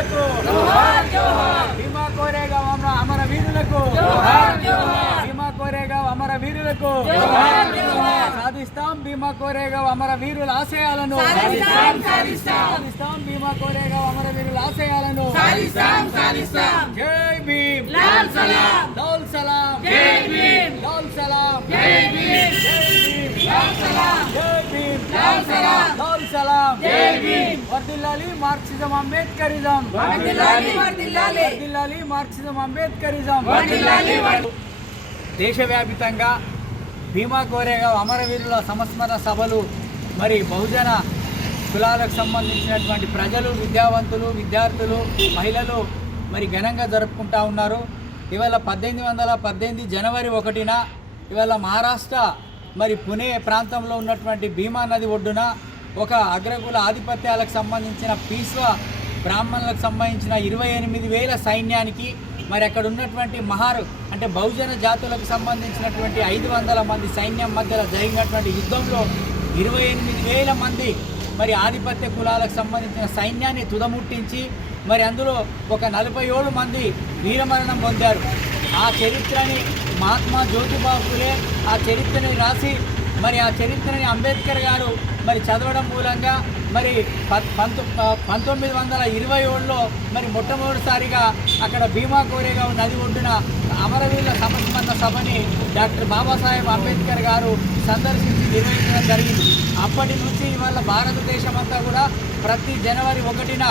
వీరులకు. భీమా కోరేగావ్ అమర వీరులకు. భీమా కోరేగావ్ అమర వీరులకు. సాధిస్తాం భీమా కోరేగావ్ అమర వీరుల ఆశయాలను. సాధిస్తాం భీమా కోరేగావ్ అమర వీరుల ఆశయాలను. జై భీమ్. లాల్ సలాం. లాల్ సలాం. జై భీమ్. లాల్ సలాం జై భీమ్ జై భీమ్ లాల్ సలాం జై భీమ్ లాల్ సలాం లాల్ సలాం జై భీమ్ వర్ధిల్లాలి మార్క్సిజం అంబేద్కరిజం. వర్ధిల్లాలి మార్క్సిజం అంబేద్కరిజం. దేశవ్యాపితంగా భీమా కోరేగా అమరవీరుల సంస్మరణ సభలు మరి బహుజన కులాలకు సంబంధించినటువంటి ప్రజలు విద్యావంతులు విద్యార్థులు మహిళలు మరి ఘనంగా జరుపుకుంటా ఉన్నారు. ఇవాళ పద్దెనిమిది వందల పద్దెనిమిది జనవరి ఒకటిన ఇవాళ మహారాష్ట్ర మరి పుణే ప్రాంతంలో ఉన్నటువంటి భీమా నది ఒడ్డున ఒక అగ్రకుల ఆధిపత్యాలకు సంబంధించిన పీశ్వ బ్రాహ్మణులకు సంబంధించిన ఇరవై ఎనిమిది వేల సైన్యానికి మరి అక్కడ ఉన్నటువంటి మహారు అంటే బహుజన జాతులకు సంబంధించినటువంటి ఐదు వందల మంది సైన్యం మధ్యలో జరిగినటువంటి యుద్ధంలో ఇరవై ఎనిమిది వేల మంది మరి ఆధిపత్య కులాలకు సంబంధించిన సైన్యాన్ని తుదముట్టించి మరి అందులో ఒక నలభై ఏడు మంది వీరమరణం పొందారు. ఆ చరిత్రని మహాత్మా జ్యోతిబాబులే ఆ చరిత్రని రాసి మరి ఆ చరిత్రని అంబేద్కర్ గారు మరి చదవడం మూలంగా మరి ప- పంతొ పంతొమ్మిది వందల ఇరవై ఏడులో మరి మొట్టమొదటిసారిగా అక్కడ భీమా కోరేగావ్ నది ఒడ్డున అమరవీరుల సంస్మరణ సభని డాక్టర్ బాబాసాహెబ్ అంబేద్కర్ గారు సందర్శించి నిర్వహించడం జరిగింది. అప్పటి నుంచి ఇవాళ భారతదేశం అంతా కూడా ప్రతి జనవరి ఒకటిన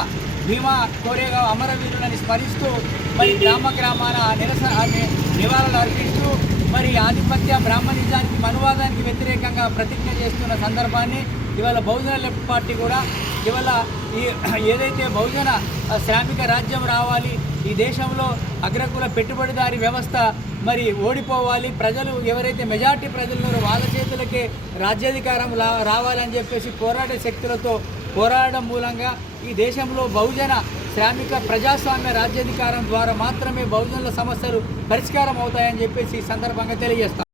భీమా కోరేగావ్ అమరవీరులని స్మరిస్తూ మరి గ్రామ గ్రామాన నిరసన ని- నివాళులు అర్పిస్తూ మరి ఆధిపత్య బ్రాహ్మణిజానికి మనువాదానికి వ్యతిరేకంగా ప్రతిజ్ఞ చేస్తున్న సందర్భాన్ని ఇవాళ బహుజన లెఫ్ట్ పార్టీ కూడా ఇవాళ ఈ ఏదైతే బహుజన శ్రామిక రాజ్యం రావాలి ఈ దేశంలో అగ్రకుల పెట్టుబడిదారి వ్యవస్థ మరి ఓడిపోవాలి ప్రజలు ఎవరైతే మెజార్టీ ప్రజలున్నారో వాళ్ళ చేతులకే రాజ్యాధికారం లా రావాలని చెప్పేసి పోరాట శక్తులతో పోరాడడం మూలంగా ఈ దేశంలో బహుజన శ్రామిక ప్రజాస్వామ్య రాజ్యాధికారం ద్వారా మాత్రమే బహుజనుల సమస్యలు పరిష్కారం అవుతాయని చెప్పేసి ఈ సందర్భంగా తెలియజేస్తాం